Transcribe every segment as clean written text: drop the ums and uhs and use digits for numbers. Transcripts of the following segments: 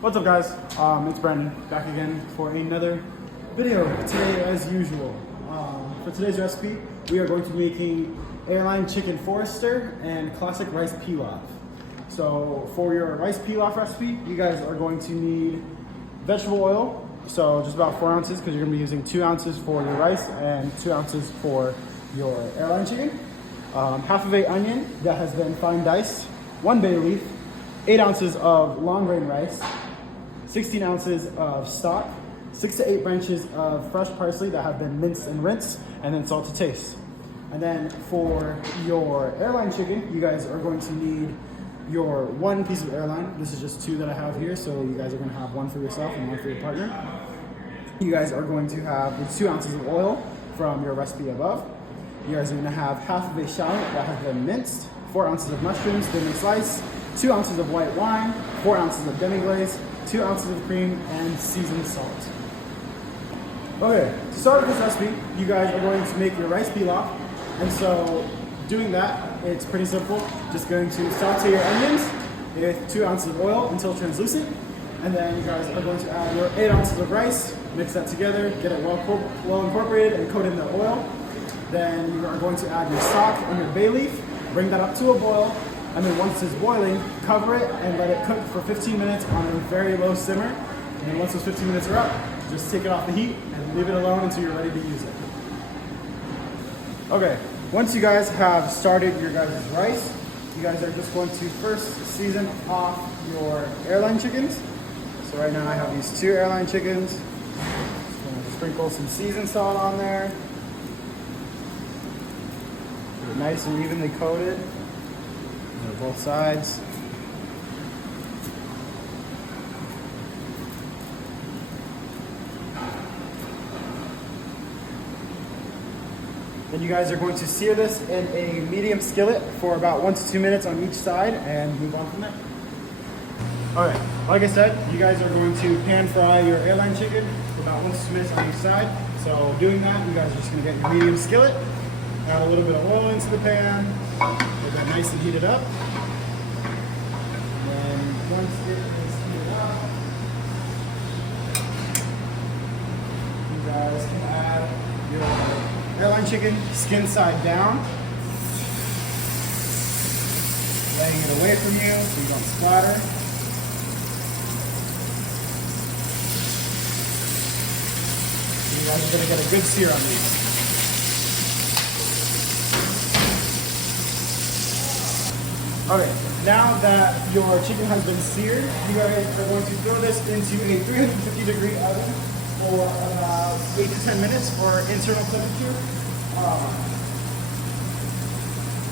What's up, guys? It's Brandon back again for another video today as usual. For today's recipe, we are going to be making Airline Chicken Forester and classic rice pilaf. So for your rice pilaf recipe, you guys are going to need vegetable oil, so just about 4 ounces because you're going to be using 2 ounces for your rice and 2 ounces for your airline chicken. Half of an onion that has been fine diced, 1 bay leaf, 8 ounces of long grain rice, 16 ounces of stock, 6 to 8 branches of fresh parsley that have been minced and rinsed, and then salt to taste. And then for your airline chicken, you guys are going to need your 1 piece of airline. This is just 2 that I have here, so you guys are going to have 1 for yourself and 1 for your partner. You guys are going to have the 2 ounces of oil from your recipe above. You guys are going to have half of a shallot that has been minced, 4 ounces of mushrooms thinly sliced, 2 ounces of white wine, 4 ounces of demi-glaze, 2 ounces of cream, and seasoned salt. Okay, to start with this recipe, you guys are going to make your rice pilaf. And so doing that, it's pretty simple. Just going to saute your onions with 2 ounces of oil until translucent. And then you guys are going to add your 8 ounces of rice, mix that together, get it well incorporated and coat in the oil. Then you are going to add your stock and your bay leaf, bring that up to a boil. And then once it's boiling, cover it and let it cook for 15 minutes on a very low simmer. And then once those 15 minutes are up, just take it off the heat and leave it alone until you're ready to use it. Okay, once you guys have started your guys' rice, you guys are just going to first season off your airline chickens. So right now I have these 2 airline chickens. Just going to sprinkle some seasoned salt on there. Get it nice and evenly coated. Both sides. Then you guys are going to sear this in a medium skillet for about 1 to 2 minutes on each side and move on from there. Alright, like I said, you guys are going to pan fry your airline chicken for about 1 to 2 minutes on each side. So doing that, you guys are just going to get your medium skillet, add a little bit of oil into the pan, get that nice and heated up. Once it is heated up, you guys can add your airline chicken skin side down, laying it away from you so you don't splatter. You guys are going to get a good sear on these. Okay, now that your chicken has been seared, you guys are going to throw this into a 350-degree oven for about 8 to 10 minutes for internal temperature.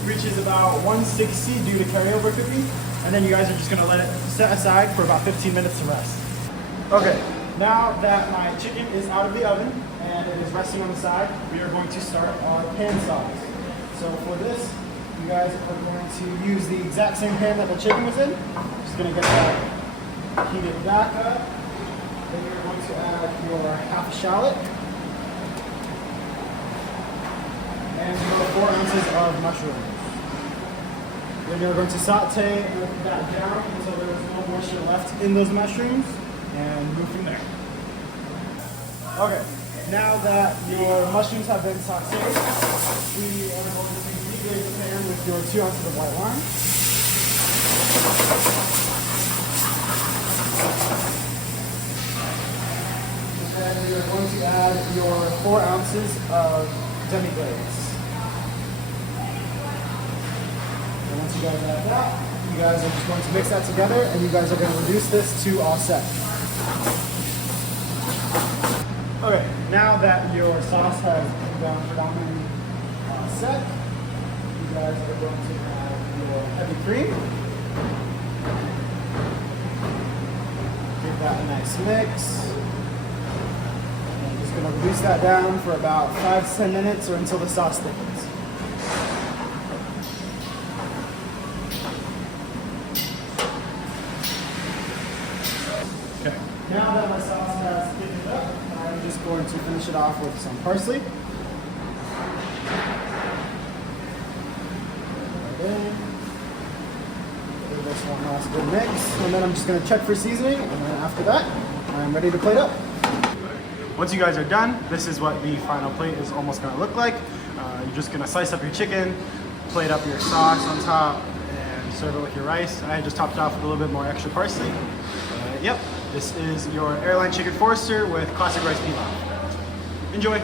Reaches about 160 due to carryover cooking, and then you guys are just going to let it set aside for about 15 minutes to rest. Okay, now that my chicken is out of the oven and it is resting on the side, we are going to start our pan sauce. So for this, you guys are going to use the exact same pan that the chicken was in. Just going to get that heated back up. Then you're going to add your half shallot and your 4 ounces of mushrooms. Then you're going to saute that down until there is no moisture left in those mushrooms and move from there. Okay, now that your mushrooms have been sauteed, we are going to deglaze the pan with your 2 ounces of white wine. And then we are going to add your 4 ounces of demi-glaze. And once you guys add that, you guys are just going to mix that together and you guys are going to reduce this to all set. Okay, now that your sauce has become predominantly set, you guys are going to add your heavy cream. Give that a nice mix. And I'm just going to reduce that down for about 5 to 10 minutes or until the sauce thickens. Okay. Now that my sauce has thickened up, I'm just going to finish it off with some parsley. Just one last good mix, and then I'm just gonna check for seasoning, and then after that, I'm ready to plate up. Once you guys are done, this is what the final plate is almost gonna look like. You're just gonna slice up your chicken, plate up your sauce on top, and serve it with your rice. I just topped it off with a little bit more extra parsley. Yep, this is your Airline Chicken Forester with classic rice pilaf. Enjoy.